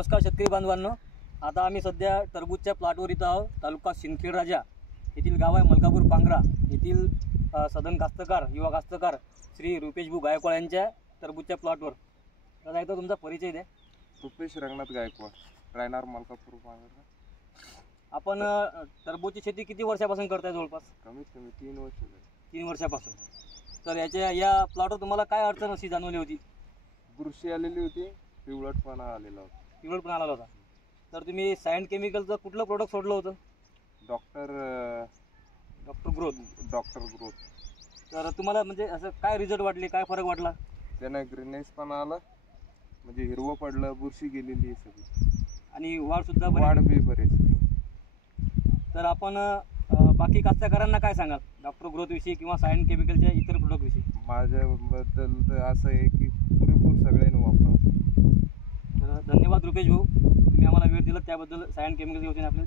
नमस्कार शेतकरी बांधवांनो, आता आम्ही सध्या टरबूजच्या प्लॉटवर इथं आहोत. तालुका सिंदखेड राजा येथील गाव आहे मलकापूर पांगरा येथील सदन कास्तकार युवा कास्तकार श्री रुपेश भाऊ गायकवाड यांच्या टरबूजच्या प्लॉटवर. दादा एकदा तुमचा परिचय द्या. रुपेश रंगनाथ गायकवाड, राहणार मलकापूर पांगरा. आपण टरबूजची शेती किती वर्षापासून करताय? जवळपास कमीत कमी 3 वर्ष झाली. 3 वर्षापासून. तर या प्लॉटवर तुम्हाला काय अडचण अशी जाणवली होती? बुरशी आलेली होती, पिवळटपणा आलेला होता. पिवळपणा आला होता. तर तुम्ही सायंट केमिकलचं कुठलं प्रोडक्ट सोडलं होतं? Doctor growth. तर तुम्हाला म्हणजे असं काय रिझल्ट वाटले, काय फरक वाटला? त्यानं ग्रीनेस पण आला, म्हणजे हिरवं पडलं, बुरशी गेलेली आहे सगळी आणि वाढ बी बरेच. तर आपण बाकी कास्तकारांना काय सांगाल डॉक्टर ग्रोथ विषयी किंवा सायंट केमिकलच्या इतर प्रोडक्ट विषयी? माझ्याबद्दल तर असं आहे की पुरेपूर सगळ्यांनी वापरावं. तर धन्यवाद रुपेश भाऊ, तुम्ही आम्हाला वेळ दिला त्याबद्दल सायंट केमिकलच्या वतीने आपले